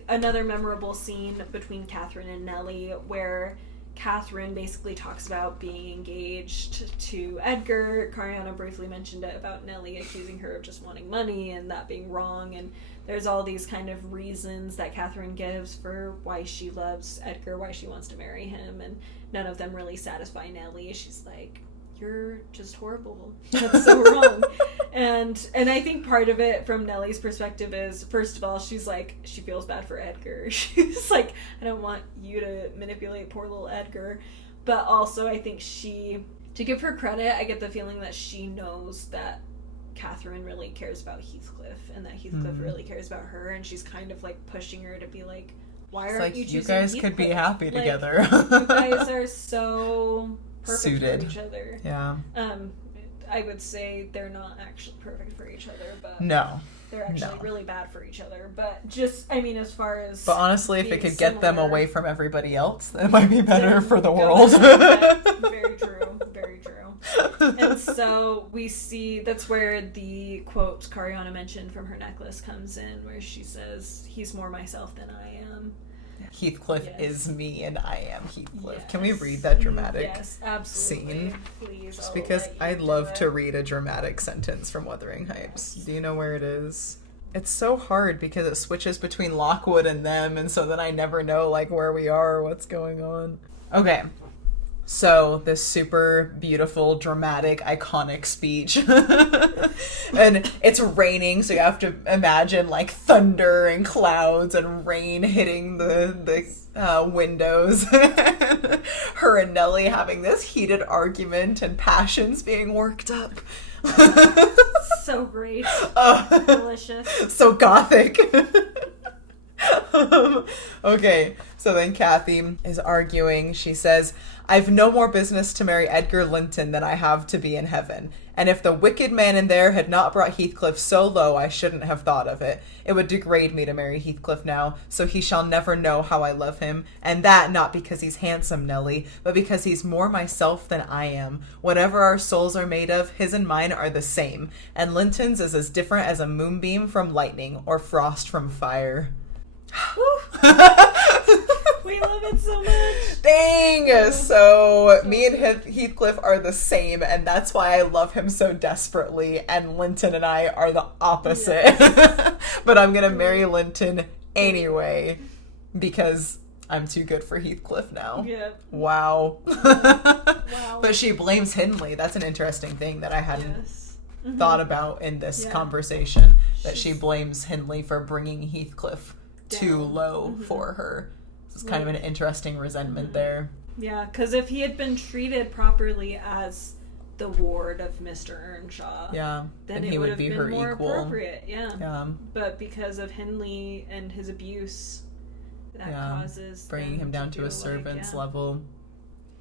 another memorable scene between Catherine and Nellie, where Catherine basically talks about being engaged to Edgar. Cariana briefly mentioned it about Nellie accusing her of just wanting money and that being wrong, and there's all these kind of reasons that Catherine gives for why she loves Edgar, why she wants to marry him, and none of them really satisfy Nellie. She's like, you're just horrible. That's so wrong. And I think part of it from Nellie's perspective is, first of all, she's like, she feels bad for Edgar. She's like, I don't want you to manipulate poor little Edgar. But also, I think to give her credit, I get the feeling that she knows that Catherine really cares about Heathcliff, and that Heathcliff really cares about her, and she's kind of, like, pushing her to be like, why aren't you choosing Heathcliff? You guys could be happy together. You guys are so perfect suited for each other. Yeah. I would say they're not actually perfect for each other, but no, they're actually really bad for each other. But just, I mean, as far as, but honestly, if it could get them away from everybody else, that might be better for the world. Very true. Very true. And so we see that's where the quote Cariana mentioned from her necklace comes in, where she says, "He's more myself than I am." Heathcliff is me and I am Heathcliff. Yes. Can we read that dramatic scene? Please. Just because I'd love to read a dramatic sentence from Wuthering Heights. Do you know where it is? It's so hard because it switches between Lockwood and them, and so then I never know, like, where we are or what's going on. Okay. So this super beautiful, dramatic, iconic speech. And it's raining, so you have to imagine like thunder and clouds and rain hitting the windows. Her and Nellie having this heated argument and passions being worked up. So great. Delicious. So gothic. Okay, so then Kathy is arguing. She says, I've no more business to marry Edgar Linton than I have to be in heaven. And if the wicked man in there had not brought Heathcliff so low, I shouldn't have thought of it. It would degrade me to marry Heathcliff now, so he shall never know how I love him. And that not because he's handsome, Nellie, but because he's more myself than I am. Whatever our souls are made of, his and mine are the same. And Linton's is as different as a moonbeam from lightning or frost from fire. We love it so much. Dang! So me and Heathcliff are the same, and that's why I love him so desperately, and Linton and I are the opposite. Yes. But I'm gonna marry Linton anyway, because I'm too good for Heathcliff now. Yeah. Wow. Wow. But she blames Hindley. That's an interesting thing that I hadn't thought about in this conversation, that she blames Hindley for bringing Heathcliff too low for her. It's kind of an interesting resentment there. Yeah, because if he had been treated properly as the ward of Mr. Earnshaw, then he would have been more equal. Appropriate. Yeah. But because of Hindley and his abuse, that causes bringing him down to a servant's level.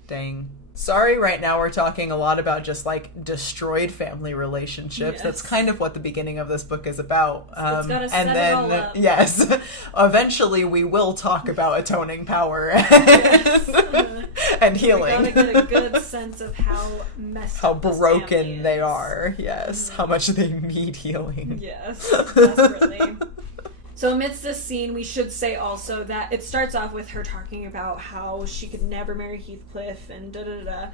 Dang. Sorry, right now we're talking a lot about just like destroyed family relationships. Yes. That's kind of what the beginning of this book is about. It's gotta set it all up. Yes, eventually we will talk about atoning power and healing. We gotta get a good sense of how messed up broken they are. Yes, how much they need healing. Yes, desperately. So amidst this scene, we should say also that it starts off with her talking about how she could never marry Heathcliff and da-da-da-da.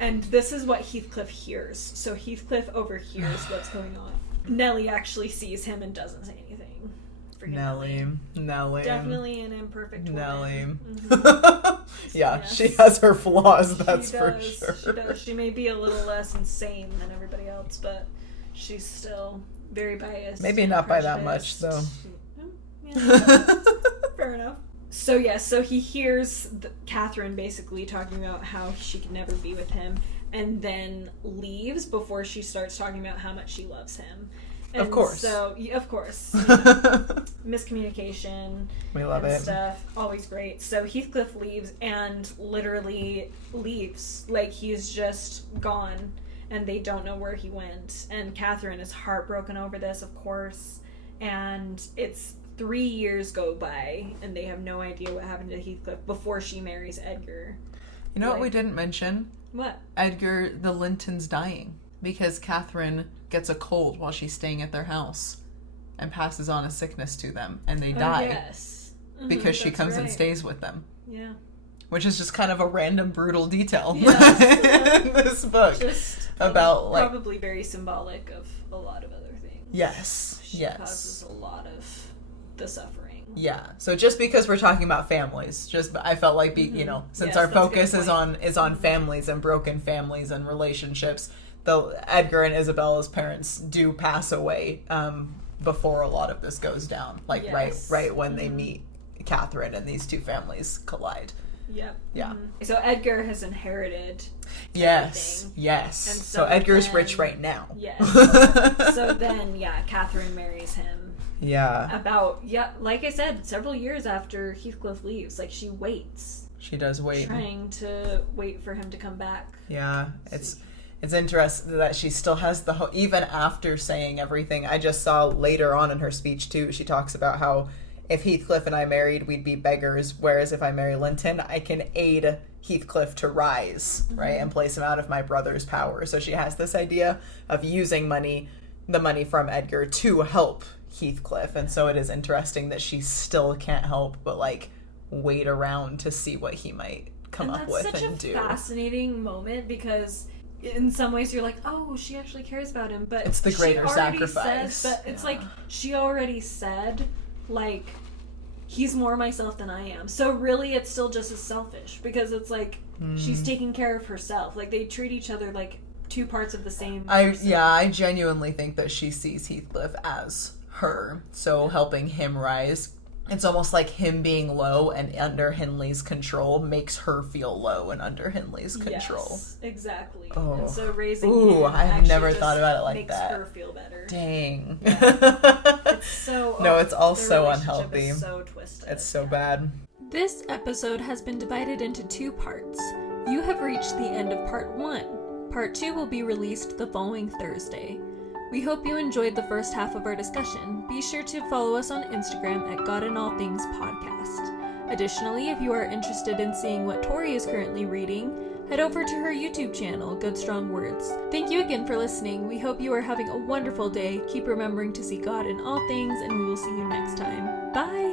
And this is what Heathcliff hears. So Heathcliff overhears what's going on. Nellie actually sees him and doesn't say anything. Nellie. Definitely an imperfect woman. Nellie. Mm-hmm. She has her flaws, that's for sure. She does. She may be a little less insane than everybody else, but she's still very biased. Maybe not by that much, though. Fair enough. So he hears Catherine basically talking about how she could never be with him, and then leaves before she starts talking about how much she loves him. And of course. So, of course. Miscommunication. We love it. Stuff. Always great. So Heathcliff leaves and literally leaves. Like, he's just gone, and they don't know where he went. And Catherine is heartbroken over this, of course. And it's 3 years go by, and they have no idea what happened to Heathcliff before she marries Edgar. You know what we didn't mention? What? Edgar, the Lintons dying. Because Catherine gets a cold while she's staying at their house and passes on a sickness to them, and they die. Yes. Mm-hmm, because she comes and stays with them. Yeah. Which is just kind of a random, brutal detail in this book. Just about, probably very symbolic of a lot of other things. Yes. She causes a lot of the suffering. Yeah. So just because we're talking about families, I felt like since our focus is on families and broken families and relationships, though Edgar and Isabella's parents do pass away before a lot of this goes down. Like right when they meet Catherine and these two families collide. Yep. Yeah. Mm-hmm. So Edgar has inherited everything. Yes. And so Edgar's rich right now. Yes. So then, Catherine marries him. Yeah. Like I said, several years after Heathcliff leaves. Like, she waits. She does wait. Trying to wait for him to come back. Yeah. It's interesting that she still has even after saying everything. I just saw later on in her speech, too, she talks about how if Heathcliff and I married, we'd be beggars, whereas if I marry Linton, I can aid Heathcliff to rise, right, and place him out of my brother's power. So she has this idea of using the money from Edgar to help Heathcliff, and so it is interesting that she still can't help but wait around to see what he might come up with and do. That's such a fascinating moment, because in some ways you're like, oh, she actually cares about him, but it's the greater sacrifice. But it's like she already said, he's more myself than I am. So really, it's still just as selfish, because it's like she's taking care of herself. Like, they treat each other like two parts of the same person. I genuinely think that she sees Heathcliff as her, so helping him rise. It's almost like him being low and under Hindley's control makes her feel low and under Hindley's control. Yes, exactly. Oh. And so raising him I've never thought about it like makes that. her feel better. Dang. It's so... No, it's all the so relationship unhealthy. is so twisted. It's so bad. This episode has been divided into 2 parts. You have reached the end of part 1. Part 2 will be released the following Thursday. We hope you enjoyed the first half of our discussion. Be sure to follow us on Instagram at God in All Things Podcast. Additionally, if you are interested in seeing what Tori is currently reading, head over to her YouTube channel, Good Strong Words. Thank you again for listening. We hope you are having a wonderful day. Keep remembering to see God in all things, and we will see you next time. Bye!